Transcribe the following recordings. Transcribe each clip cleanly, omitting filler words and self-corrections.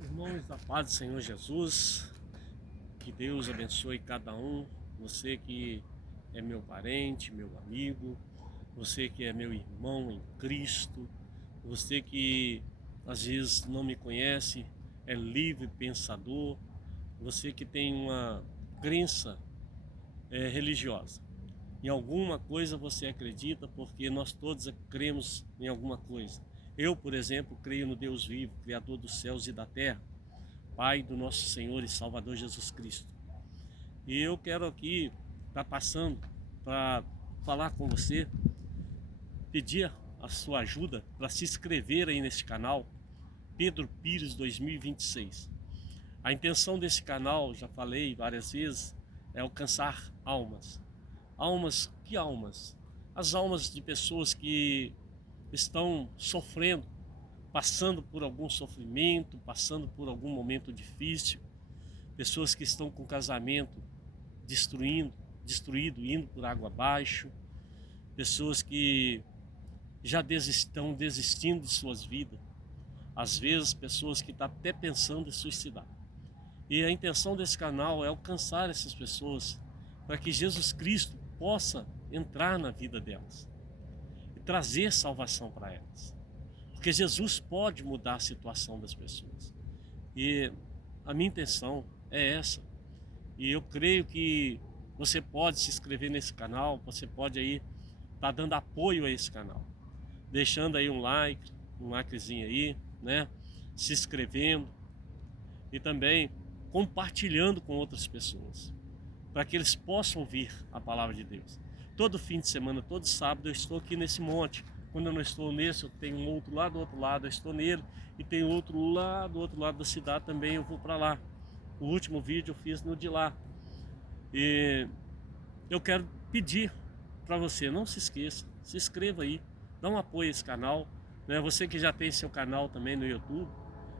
Irmãos da paz do Senhor Jesus, que Deus abençoe cada um, você que é meu parente, meu amigo, você que é meu irmão em Cristo, você que às vezes não me conhece, é livre pensador, você que tem uma crença religiosa. Em alguma coisa você acredita, porque nós todos cremos em alguma coisa. Eu, por exemplo, creio no Deus vivo, Criador dos céus e da terra, Pai do nosso Senhor e Salvador Jesus Cristo. E eu quero aqui estar passando para falar com você, pedir a sua ajuda para se inscrever aí nesse canal, Pedro Pires 2026. A intenção desse canal, já falei várias vezes, é alcançar almas. Almas, que almas? As almas de pessoas que estão sofrendo, passando por algum sofrimento, passando por algum momento difícil, pessoas que estão com casamento destruído, indo por água abaixo, pessoas que já estão desistindo de suas vidas, às vezes pessoas que estão até pensando em suicidar. E a intenção desse canal é alcançar essas pessoas para que Jesus Cristo possa entrar na vida delas e trazer salvação para elas. Porque Jesus pode mudar a situação das pessoas. E a minha intenção é essa. E eu creio que você pode se inscrever nesse canal, você pode aí estar dando apoio a esse canal. Deixando aí um likezinho aí, né? Se inscrevendo e também compartilhando com outras pessoas, para que eles possam ouvir a palavra de Deus. Todo fim de semana, todo sábado eu estou aqui nesse monte. Quando eu não estou nesse, eu tenho um outro lá do outro lado, eu estou nele, e tem outro lá do outro lado da cidade também, eu vou para lá. O último vídeo eu fiz no de lá. E eu quero pedir para você, não se esqueça, se inscreva aí, dá um apoio a esse canal, né? Você que já tem seu canal também no YouTube,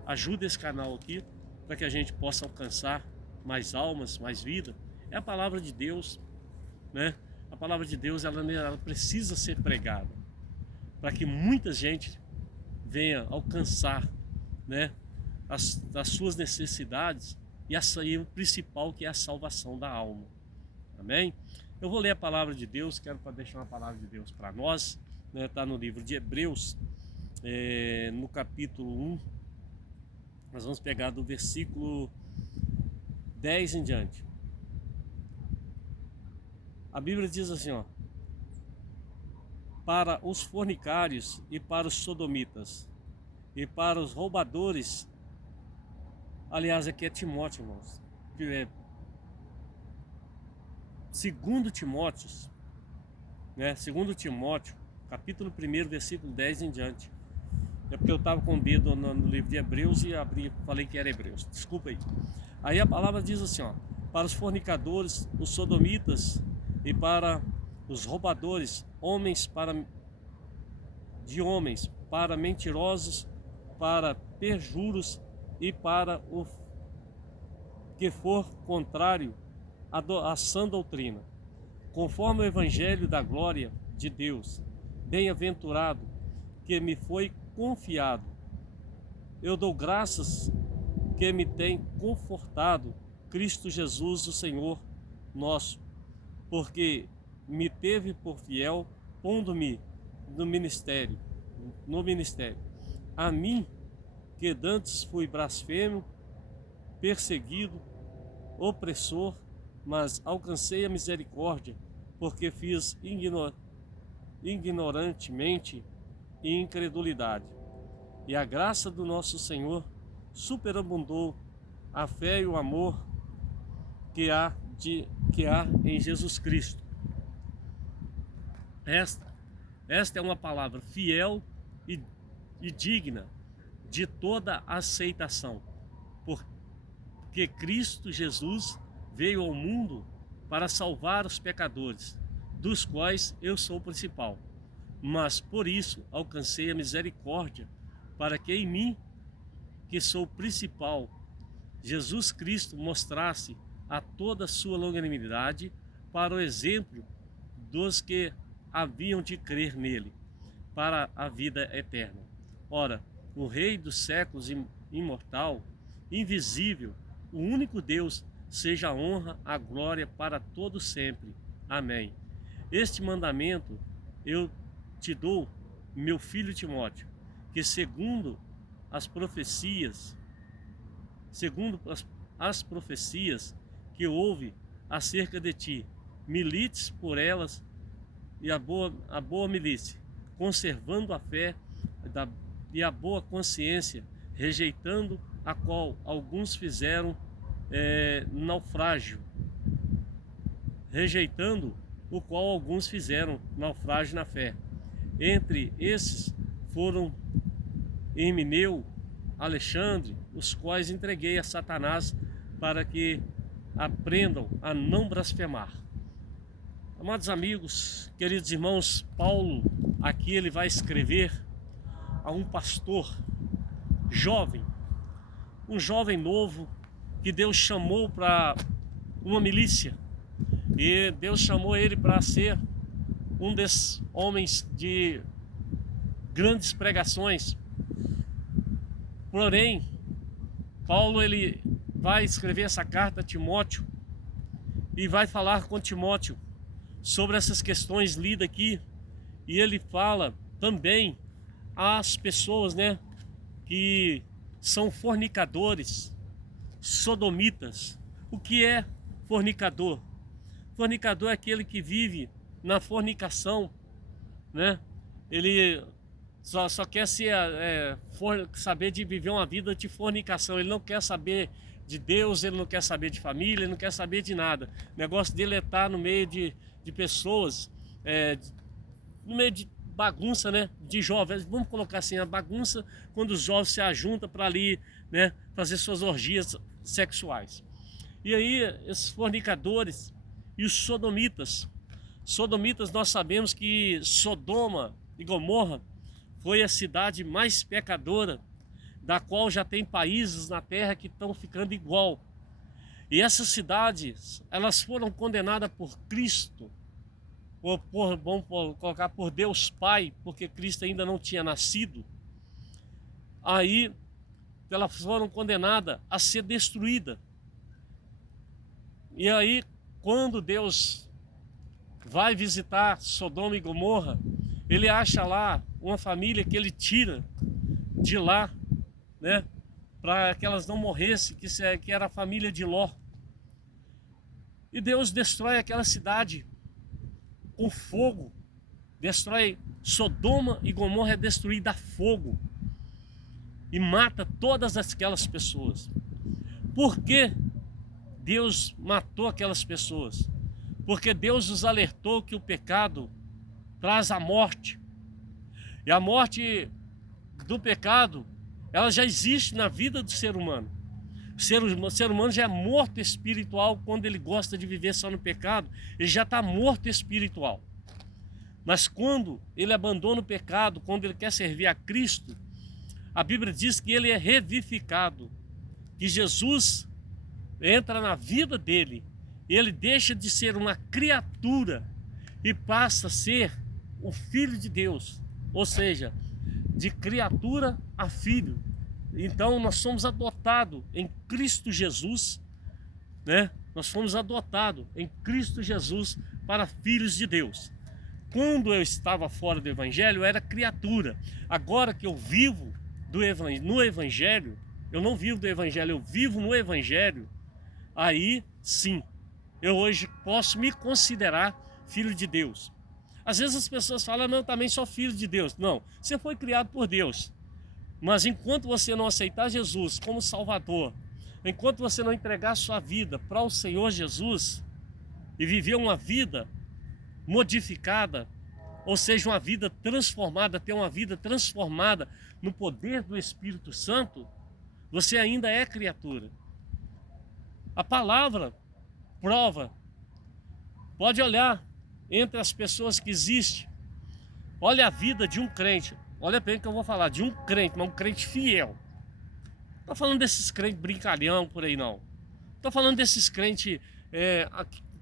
ajuda esse canal aqui, para que a gente possa alcançar mais almas, mais vida. É a palavra de Deus, né? A palavra de Deus, ela precisa ser pregada, para que muita gente venha alcançar, né, as suas necessidades e o principal, que é a salvação da alma. Amém? Eu vou ler a palavra de Deus, quero deixar uma palavra de Deus para nós, né? Está no livro de Hebreus, no capítulo 1, nós vamos pegar do versículo 10 em diante. A Bíblia diz assim, ó: para os fornicários e para os sodomitas e para os roubadores, aliás, aqui é Timóteo, irmãos, segundo Timóteo, né? Segundo Timóteo, capítulo 1, versículo 10 em diante. É porque eu estava com o dedo no livro de Hebreus e falei que era Hebreus, desculpa aí. Aí a palavra diz assim, ó: para os fornicadores, os sodomitas e para os roubadores, homens, para mentirosos, para perjuros e para o que for contrário à sã doutrina, conforme o evangelho da glória de Deus, bem-aventurado que me foi confiado. Eu dou graças que me tem confortado Cristo Jesus, o Senhor nosso, porque me teve por fiel, pondo-me no ministério, a mim, que dantes fui blasfemo, perseguido, opressor, mas alcancei a misericórdia, porque fiz ignorantemente e incredulidade. E a graça do nosso Senhor superabundou a fé e o amor que há em Jesus Cristo. Esta é uma palavra fiel e digna de toda aceitação, porque Cristo Jesus veio ao mundo para salvar os pecadores, dos quais eu sou o principal. Mas por isso alcancei a misericórdia, para que em mim, que sou o principal, Jesus Cristo mostrasse a toda a sua longanimidade para o exemplo dos que haviam de crer nele, para a vida eterna. Ora, o Rei dos séculos, imortal, invisível, o único Deus, seja a honra, a glória para todo sempre. Amém. Este mandamento eu te dou, meu filho Timóteo, que segundo as profecias, as profecias que houve acerca de ti, milites por elas e a boa milícia, conservando a fé e a boa consciência, rejeitando a qual alguns fizeram naufrágio, rejeitando o qual alguns fizeram naufrágio na fé. Entre esses foram Himeneu, Alexandre, os quais entreguei a Satanás para que aprendam a não blasfemar. Amados amigos, queridos irmãos, Paulo aqui ele vai escrever a um pastor jovem, um jovem novo que Deus chamou para uma milícia, e Deus chamou ele para ser um desses homens de grandes pregações. Porém, Paulo ele vai escrever essa carta a Timóteo e vai falar com Timóteo sobre essas questões lidas aqui, e ele fala também às pessoas, que são fornicadores, sodomitas. O que é fornicador? Fornicador é aquele que vive na fornicação, Ele só quer saber de viver uma vida de fornicação. Ele não quer saber de Deus, ele não quer saber de família, ele não quer saber de nada. O negócio dele é estar no meio de pessoas, no meio de bagunça, de jovens. Vamos colocar assim, a bagunça quando os jovens se ajuntam para ali, fazer suas orgias sexuais. E aí, esses fornicadores e os sodomitas. Sodomitas, nós sabemos que Sodoma e Gomorra foi a cidade mais pecadora, da qual já tem países na terra que estão ficando igual. E essas cidades, elas foram condenadas por Cristo, vamos colocar por Deus Pai, porque Cristo ainda não tinha nascido. Aí, elas foram condenadas a ser destruídas. E aí, quando Deus vai visitar Sodoma e Gomorra, ele acha lá uma família que ele tira de lá, para que elas não morressem, que era a família de Ló. E Deus destrói aquela cidade com fogo, destrói Sodoma e Gomorra, é destruída a fogo e mata todas aquelas pessoas. Por que Deus matou aquelas pessoas? Porque Deus os alertou que o pecado traz a morte. E a morte do pecado, ela já existe na vida do ser humano. O ser humano já é morto espiritual quando ele gosta de viver só no pecado. Ele já está morto espiritual. Mas quando ele abandona o pecado, quando ele quer servir a Cristo, a Bíblia diz que ele é revivificado. Que Jesus entra na vida dele. Ele deixa de ser uma criatura e passa a ser o Filho de Deus. Ou seja, de criatura a filho. Então nós somos adotados em Cristo Jesus, Nós fomos adotados em Cristo Jesus para filhos de Deus. Quando eu estava fora do Evangelho, eu era criatura. Agora que eu vivo no Evangelho, eu não vivo do Evangelho, eu vivo no Evangelho, aí sim, eu hoje posso me considerar filho de Deus. Às vezes as pessoas falam, não, eu também sou filho de Deus. Não, você foi criado por Deus. Mas enquanto você não aceitar Jesus como Salvador, enquanto você não entregar sua vida para o Senhor Jesus e viver uma vida modificada, ou seja, uma vida transformada, ter uma vida transformada no poder do Espírito Santo, você ainda é criatura. A palavra prova. Pode olhar entre as pessoas que existem. Olha a vida de um crente. Olha bem que eu vou falar de um crente, mas um crente fiel. Não estou falando desses crentes brincalhão por aí, não. Estou falando desses crentes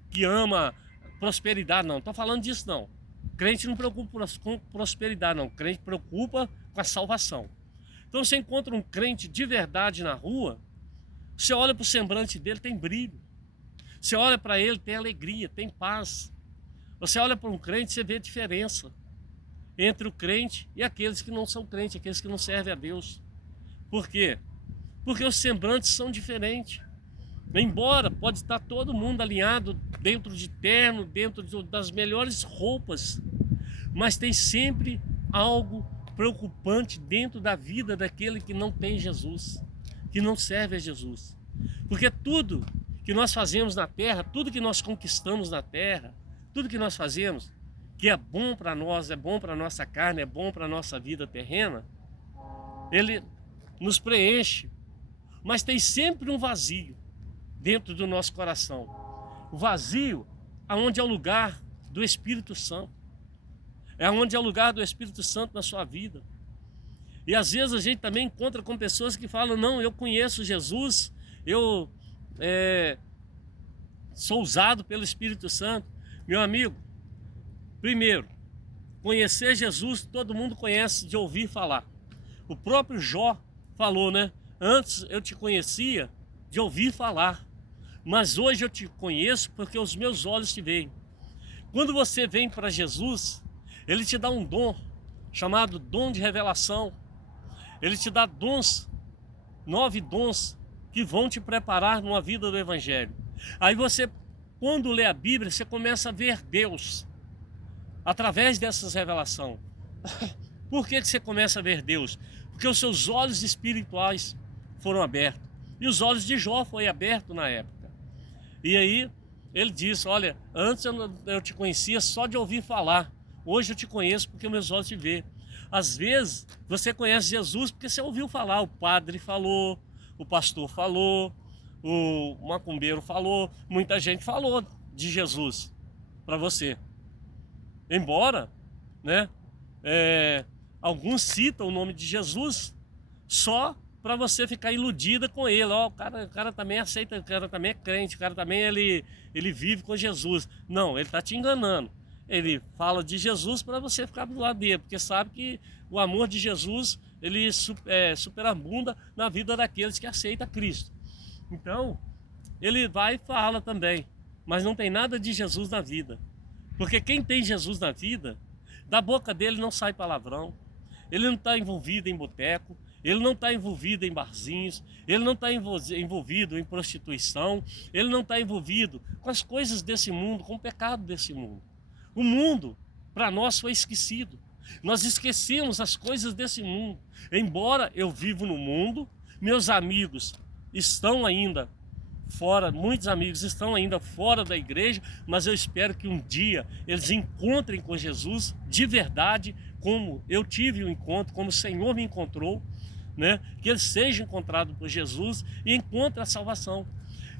que ama prosperidade, não. Estou falando disso, não. Crente não preocupa com prosperidade, não. Crente preocupa com a salvação. Então você encontra um crente de verdade na rua, você olha para o semblante dele, tem brilho. Você olha para ele, tem alegria, tem paz. Você olha para um crente, você vê a diferença entre o crente e aqueles que não são crentes, aqueles que não servem a Deus. Por quê? Porque os semblantes são diferentes. Embora pode estar todo mundo alinhado dentro de terno, dentro das melhores roupas, mas tem sempre algo preocupante dentro da vida daquele que não tem Jesus, que não serve a Jesus. Porque tudo que nós fazemos na terra, tudo que nós conquistamos na terra, tudo que nós fazemos, que é bom para nós, é bom para a nossa carne, é bom para a nossa vida terrena, ele nos preenche, mas tem sempre um vazio dentro do nosso coração. O vazio aonde é o lugar do Espírito Santo. É onde é o lugar do Espírito Santo na sua vida. E às vezes a gente também encontra com pessoas que falam, não, eu conheço Jesus, eu sou usado pelo Espírito Santo. Meu amigo, primeiro, conhecer Jesus todo mundo conhece de ouvir falar. O próprio Jó falou, né? Antes eu te conhecia de ouvir falar, mas hoje eu te conheço porque os meus olhos te veem. Quando você vem para Jesus, ele te dá um dom, chamado dom de revelação. Ele te dá dons, 9 dons, que vão te preparar numa vida do Evangelho. Aí você, quando lê a Bíblia, você começa a ver Deus, através dessas revelações. Por que você começa a ver Deus? Porque os seus olhos espirituais foram abertos. E os olhos de Jó foram abertos na época. E aí, ele disse, olha, antes eu te conhecia só de ouvir falar. Hoje eu te conheço porque meus olhos te veem. Às vezes, você conhece Jesus porque você ouviu falar. O padre falou, o pastor falou, o macumbeiro falou. Muita gente falou de Jesus para você. Embora, né, alguns citam o nome de Jesus só para você ficar iludida com ele. Ó, o cara também aceita, o cara também é crente, o cara também ele vive com Jesus. Não, ele está te enganando. Ele fala de Jesus para você ficar do lado dele, porque sabe que o amor de Jesus ele superabunda na vida daqueles que aceitam Cristo. Então, ele vai e fala também, mas não tem nada de Jesus na vida. Porque quem tem Jesus na vida, da boca dele não sai palavrão, ele não está envolvido em boteco, ele não está envolvido em barzinhos, ele não está envolvido em prostituição, ele não está envolvido com as coisas desse mundo, com o pecado desse mundo. O mundo, para nós, foi esquecido. Nós esquecemos as coisas desse mundo. Embora eu vivo no mundo, meus amigos estão ainda fora, muitos amigos estão ainda fora da igreja, mas eu espero que um dia eles encontrem com Jesus de verdade, como eu tive um encontro, como o Senhor me encontrou, né? Que eles sejam encontrados por Jesus e encontrem a salvação.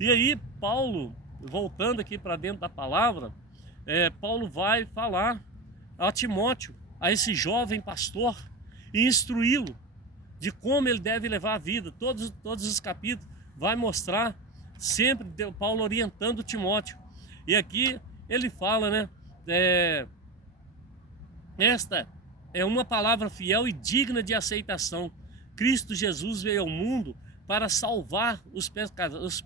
E aí, Paulo, voltando aqui para dentro da palavra, Paulo vai falar a Timóteo, a esse jovem pastor, e instruí-lo de como ele deve levar a vida. Todos os capítulos vai mostrar sempre Paulo orientando Timóteo. E aqui ele fala, né? Esta é uma palavra fiel e digna de aceitação. Cristo Jesus veio ao mundo para salvar os pecadores,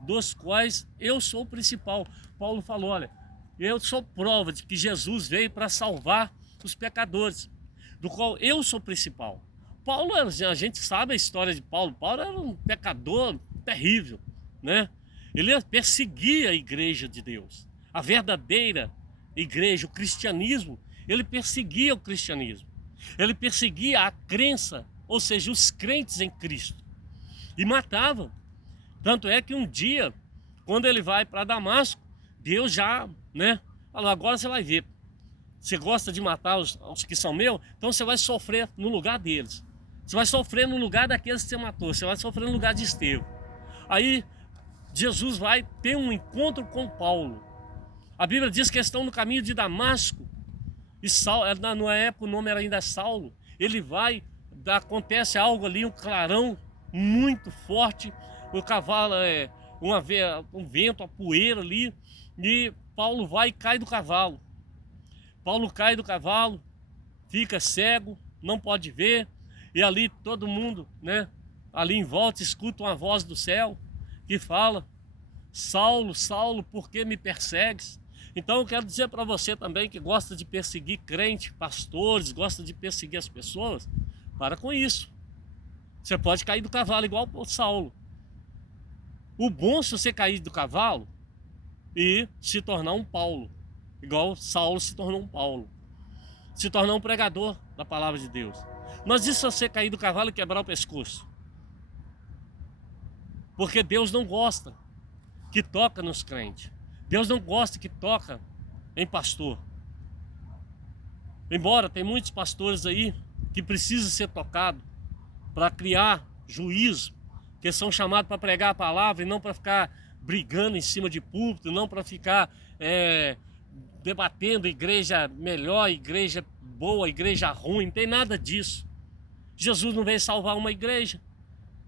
dos quais eu sou o principal. Paulo falou, olha, eu sou prova de que Jesus veio para salvar os pecadores, do qual eu sou o principal. Paulo, a gente sabe a história de Paulo. Paulo era um pecador terrível, né? Ele perseguia a igreja de Deus, a verdadeira igreja, o cristianismo. Ele perseguia o cristianismo, ele perseguia a crença, ou seja, os crentes em Cristo, e matava. Tanto é que um dia, quando ele vai para Damasco, Deus já, né, falou, agora você vai ver. Você gosta de matar os que são meus? Então você vai sofrer no lugar deles. Você vai sofrer no lugar daqueles que você matou. Você vai sofrer no lugar de Estevão. Aí Jesus vai ter um encontro com Paulo. A Bíblia diz que estão no caminho de Damasco. E na época o nome era ainda Saulo. Ele vai, acontece algo ali, um clarão muito forte. O cavalo um vento, a poeira ali, e Paulo vai e cai do cavalo. Paulo cai do cavalo, fica cego, não pode ver, e ali todo mundo, né, ali em volta escuta uma voz do céu que fala: Saulo, Saulo, por que me persegues? Então eu quero dizer para você também que gosta de perseguir crente, pastores, gosta de perseguir as pessoas, para com isso. Você pode cair do cavalo igual o Saulo. O bom é se você cair do cavalo e se tornar um Paulo, igual Saulo se tornou um Paulo, se tornar um pregador da palavra de Deus. Mas e se você cair do cavalo e quebrar o pescoço? Porque Deus não gosta que toca nos crentes. Deus não gosta que toca em pastor. Embora tem muitos pastores aí que precisam ser tocados para criar juízo, que são chamados para pregar a palavra e não para ficar brigando em cima de púlpito, não para ficar debatendo igreja melhor, igreja boa, igreja ruim, não tem nada disso. Jesus não veio salvar uma igreja.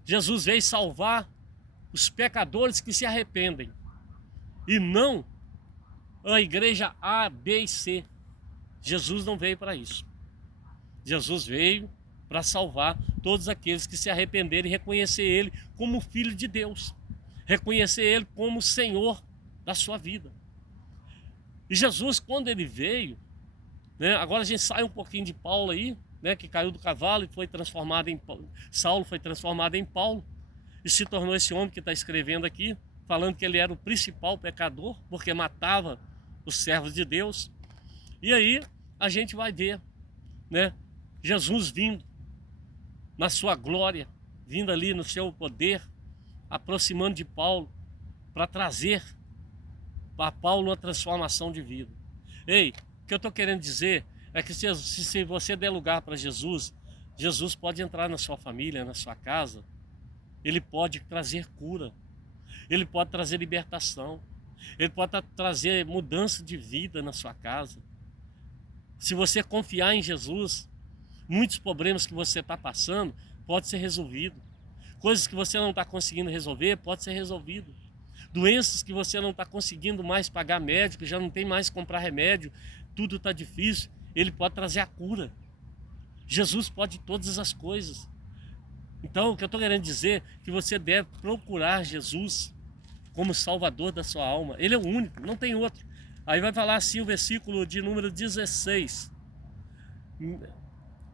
Jesus veio salvar os pecadores que se arrependem. E não a igreja A, B e C. Jesus não veio para isso. Jesus veio para salvar todos aqueles que se arrependerem e reconhecer Ele como Filho de Deus. Reconhecer Ele como Senhor da sua vida. E Jesus, quando Ele veio, né, agora a gente sai um pouquinho de Paulo aí, né, que caiu do cavalo e foi transformado em Paulo. Saulo foi transformado em Paulo e se tornou esse homem que está escrevendo aqui, falando que ele era o principal pecador, porque matava os servos de Deus. E aí a gente vai ver, né, Jesus vindo na sua glória, vindo ali no seu poder, aproximando de Paulo, para trazer para Paulo uma transformação de vida. Ei, o que eu estou querendo dizer é que se você der lugar para Jesus, Jesus pode entrar na sua família, na sua casa, Ele pode trazer cura, Ele pode trazer libertação, Ele pode trazer mudança de vida na sua casa. Se você confiar em Jesus, muitos problemas que você está passando pode ser resolvido. Coisas que você não está conseguindo resolver, pode ser resolvido. Doenças que você não está conseguindo mais pagar médico, já não tem mais comprar remédio, tudo está difícil, Ele pode trazer a cura. Jesus pode todas as coisas. Então, o que eu estou querendo dizer é que você deve procurar Jesus como Salvador da sua alma. Ele é o único, não tem outro. Aí vai falar assim o versículo de número 16.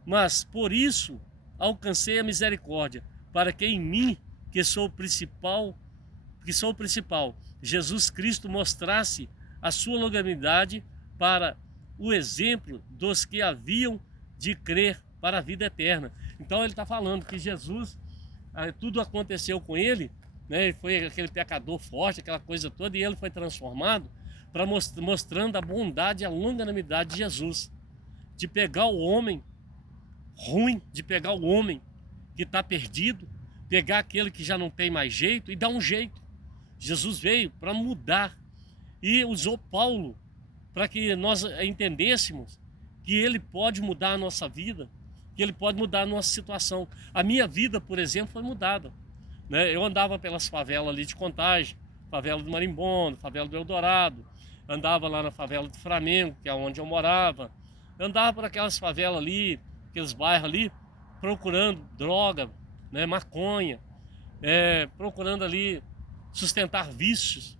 Mas por isso alcancei a misericórdia, para que em mim, que sou o principal, Jesus Cristo mostrasse a sua longanimidade para o exemplo dos que haviam de crer para a vida eterna. Então ele está falando que Jesus, tudo aconteceu com ele, né? Ele foi aquele pecador forte, aquela coisa toda, e ele foi transformado, mostrando a bondade e a longanimidade de Jesus, de pegar o homem ruim, de pegar o homem que está perdido, pegar aquele que já não tem mais jeito e dar um jeito. Jesus veio para mudar e usou Paulo para que nós entendêssemos que ele pode mudar a nossa vida, que ele pode mudar a nossa situação. A minha vida, por exemplo, foi mudada, né? Eu andava pelas favelas ali de Contagem, favela do Marimbondo, favela do Eldorado, andava lá na favela do Flamengo, que é onde eu morava, andava por aquelas favelas ali, aqueles bairros ali, procurando droga, né, maconha, procurando ali sustentar vícios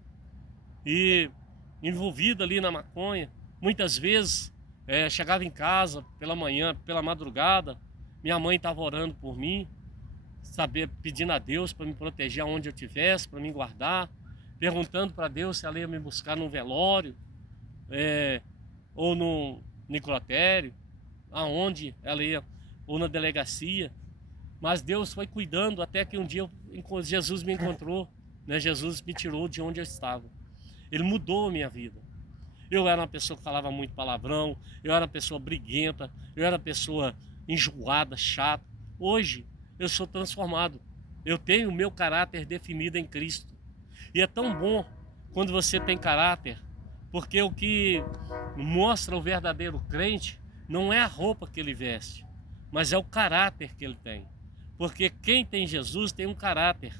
e envolvido ali na maconha. Muitas vezes chegava em casa pela manhã, pela madrugada, minha mãe estava orando por mim, pedindo a Deus para me proteger aonde eu estivesse, para me guardar, perguntando para Deus se ela ia me buscar num velório ou num necrotério, aonde ela ia, ou na delegacia. Mas Deus foi cuidando até que um dia Jesus me encontrou, né? Jesus me tirou de onde eu estava. Ele mudou a minha vida. Eu era uma pessoa que falava muito palavrão, eu era uma pessoa briguenta, eu era uma pessoa enjoada, chata. Hoje eu sou transformado. Eu tenho o meu caráter definido em Cristo. E é tão bom quando você tem caráter, porque o que mostra o verdadeiro crente não é a roupa que ele veste, mas é o caráter que ele tem. Porque quem tem Jesus tem um caráter,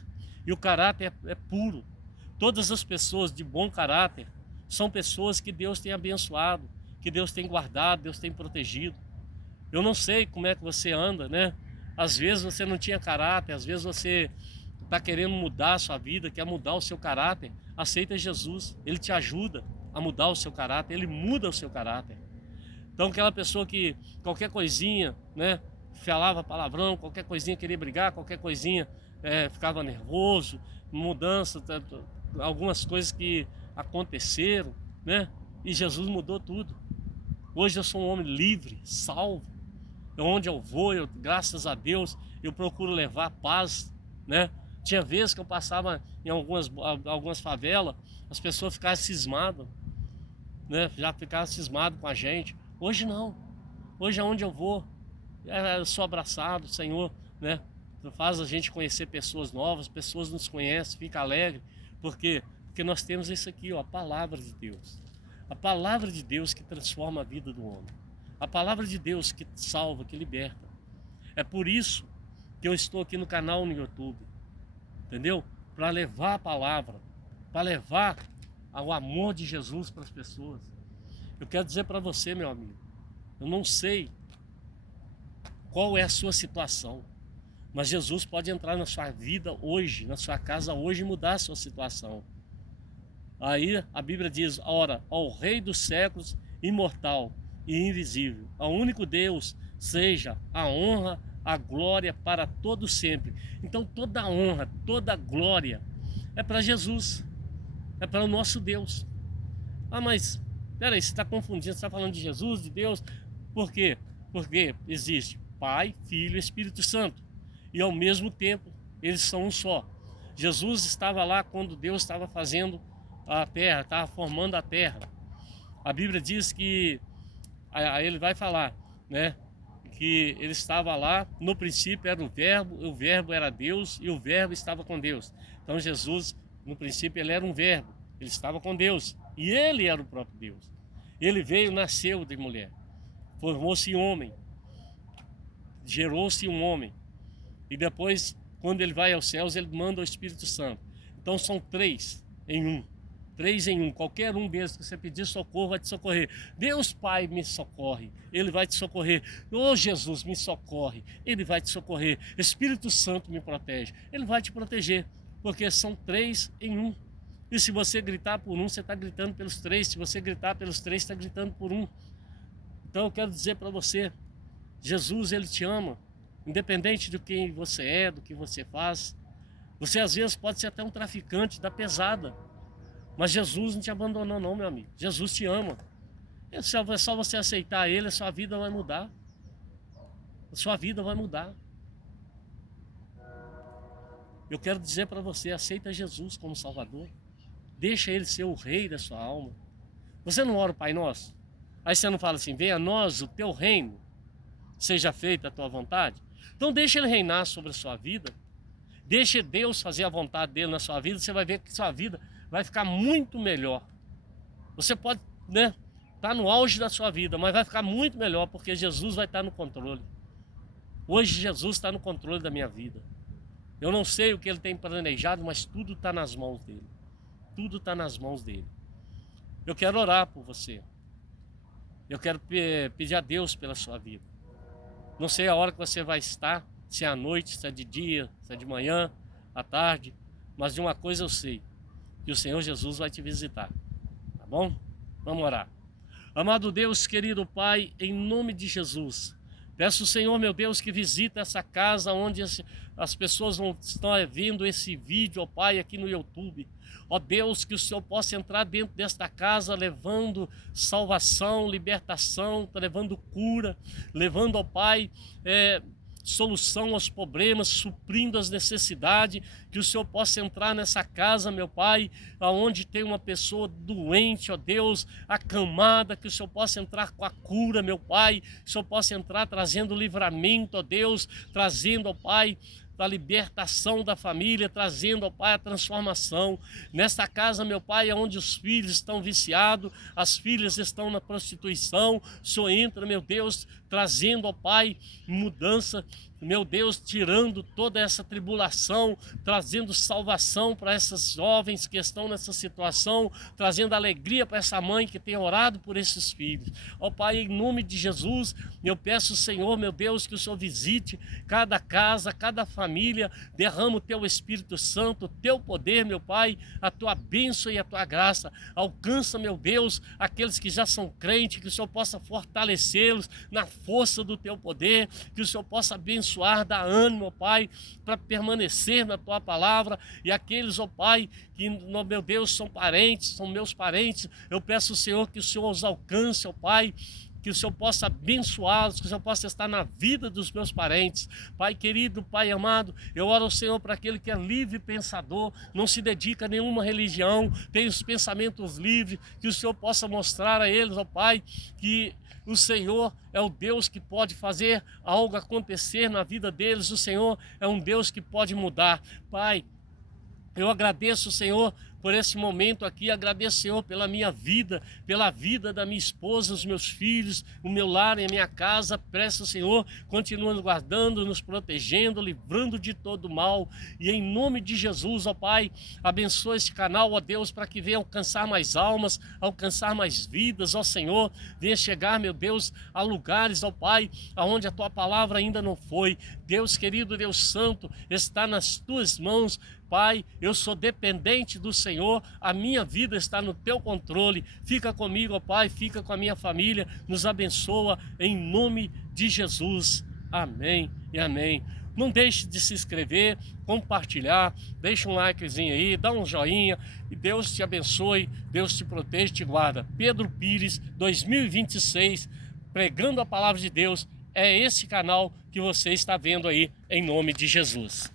e o caráter é puro. Todas as pessoas de bom caráter são pessoas que Deus tem abençoado, que Deus tem guardado, Deus tem protegido. Eu não sei como é que você anda, né? Às vezes você não tinha caráter, às vezes você está querendo mudar a sua vida, quer mudar o seu caráter. Aceita Jesus, Ele te ajuda a mudar o seu caráter, Ele muda o seu caráter. Então aquela pessoa que qualquer coisinha, né, falava palavrão, qualquer coisinha queria brigar, qualquer coisinha ficava nervoso, mudança, algumas coisas que aconteceram, né? E Jesus mudou tudo. Hoje eu sou um homem livre, salvo. Onde eu vou, graças a Deus, eu procuro levar paz, né? Tinha vezes que eu passava em algumas favelas, as pessoas ficavam cismadas, né? Já ficavam cismadas com a gente. Hoje não. Hoje aonde eu vou, eu sou abraçado, Senhor, né? Faz a gente conhecer pessoas novas, pessoas nos conhecem, fica alegre. Por quê? Porque nós temos isso aqui, ó, a palavra de Deus. A palavra de Deus que transforma a vida do homem. A palavra de Deus que salva, que liberta. É por isso que eu estou aqui no canal no YouTube. Entendeu? Para levar a palavra, para levar o amor de Jesus para as pessoas. Eu quero dizer para você, meu amigo, eu não sei qual é a sua situação, mas Jesus pode entrar na sua vida hoje, na sua casa hoje e mudar a sua situação. Aí a Bíblia diz, ora, ao Rei dos séculos, imortal e invisível, ao único Deus, seja a honra, a glória para todo sempre. Então toda a honra, toda a glória é para Jesus, é para o nosso Deus. Ah, mas peraí, você está confundindo, você está falando de Jesus, de Deus? Por quê? Porque existe Pai, Filho e Espírito Santo, e ao mesmo tempo eles são um só. Jesus estava lá quando Deus estava fazendo a terra, estava formando a terra. A Bíblia diz que, aí ele vai falar, né, que ele estava lá, no princípio era o verbo era Deus e o verbo estava com Deus. Então Jesus, no princípio, ele era um verbo, ele estava com Deus e ele era o próprio Deus. Ele veio, nasceu de mulher, formou-se homem, gerou-se um homem e depois, quando ele vai aos céus, ele manda o Espírito Santo. Então são três em um. Três em um, qualquer um deles que você pedir socorro vai te socorrer. Deus Pai me socorre, Ele vai te socorrer. Oh Jesus me socorre, Ele vai te socorrer. Espírito Santo me protege, Ele vai te proteger, porque são três em um. E se você gritar por um, você está gritando pelos três. Se você gritar pelos três, está gritando por um. Então eu quero dizer para você, Jesus, Ele te ama, independente de quem você é, do que você faz. Você às vezes pode ser até um traficante da pesada, mas Jesus não te abandonou não, meu amigo. Jesus te ama. É só você aceitar Ele, a sua vida vai mudar. A sua vida vai mudar. Eu quero dizer para você, aceita Jesus como Salvador. Deixa Ele ser o rei da sua alma. Você não ora o Pai Nosso? Aí você não fala assim, venha a nós o teu reino, seja feita a tua vontade. Então deixa Ele reinar sobre a sua vida. Deixa Deus fazer a vontade dEle na sua vida. Você vai ver que sua vida vai ficar muito melhor. Você pode, né, estar no auge da sua vida, mas vai ficar muito melhor, porque Jesus vai estar no controle. Hoje Jesus está no controle da minha vida. Eu não sei o que Ele tem planejado, mas tudo está nas mãos dEle. Tudo está nas mãos dEle. Eu quero orar por você. Eu quero pedir a Deus pela sua vida. Não sei a hora que você vai estar, se é à noite, se é de dia, se é de manhã, à tarde, mas de uma coisa eu sei, que o Senhor Jesus vai te visitar, tá bom? Vamos orar. Amado Deus, querido Pai, em nome de Jesus, peço, Senhor, meu Deus, que visita essa casa onde as pessoas vão estar vendo esse vídeo, ó Pai, aqui no YouTube. Ó Deus, que o Senhor possa entrar dentro desta casa levando salvação, libertação, levando cura, levando, ó Pai, solução aos problemas, suprindo as necessidades, que o Senhor possa entrar nessa casa, meu Pai, aonde tem uma pessoa doente, ó Deus, acamada, que o Senhor possa entrar com a cura, meu Pai, que o Senhor possa entrar trazendo livramento, ó Deus, trazendo, ó Pai, da libertação da família, trazendo, ó Pai, a transformação. Nesta casa, meu Pai, é onde os filhos estão viciados, as filhas estão na prostituição, o Senhor entra, meu Deus, trazendo, ó Pai, mudança, meu Deus, tirando toda essa tribulação, trazendo salvação para essas jovens que estão nessa situação, trazendo alegria para essa mãe que tem orado por esses filhos. Ó Pai, em nome de Jesus, eu peço, Senhor, meu Deus, que o Senhor visite cada casa, cada família, derrama o Teu Espírito Santo, o Teu poder, meu Pai, a Tua bênção e a Tua graça. Alcança, meu Deus, aqueles que já são crentes, que o Senhor possa fortalecê-los na força do Teu poder, que o Senhor possa abençoar, dar ânimo, ó Pai, para permanecer na Tua palavra. E aqueles, ó Pai, que, meu Deus, são parentes, são meus parentes, eu peço, Senhor, que o Senhor os alcance, ó Pai, que o Senhor possa abençoá-los, que o Senhor possa estar na vida dos meus parentes. Pai querido, Pai amado, eu oro ao Senhor para aquele que é livre pensador, não se dedica a nenhuma religião, tem os pensamentos livres, que o Senhor possa mostrar a eles, ó Pai, que o Senhor é o Deus que pode fazer algo acontecer na vida deles. O Senhor é um Deus que pode mudar. Pai, eu agradeço, Senhor, por esse momento aqui, agradeço, Senhor, pela minha vida, pela vida da minha esposa, os meus filhos, o meu lar e a minha casa. Peço, Senhor, continua nos guardando, nos protegendo, livrando de todo mal. E em nome de Jesus, ó Pai, abençoa este canal, ó Deus, para que venha alcançar mais almas, alcançar mais vidas, ó Senhor. Venha chegar, meu Deus, a lugares, ó Pai, aonde a Tua palavra ainda não foi. Deus querido, Deus santo, está nas Tuas mãos. Pai, eu sou dependente do Senhor, a minha vida está no Teu controle. Fica comigo, ó Pai, fica com a minha família, nos abençoa em nome de Jesus. Amém e amém. Não deixe de se inscrever, compartilhar, deixa um likezinho aí, dá um joinha e Deus te abençoe, Deus te protege, te guarda. Pedro Pires, 2026, pregando a palavra de Deus, é esse canal que você está vendo aí, em nome de Jesus.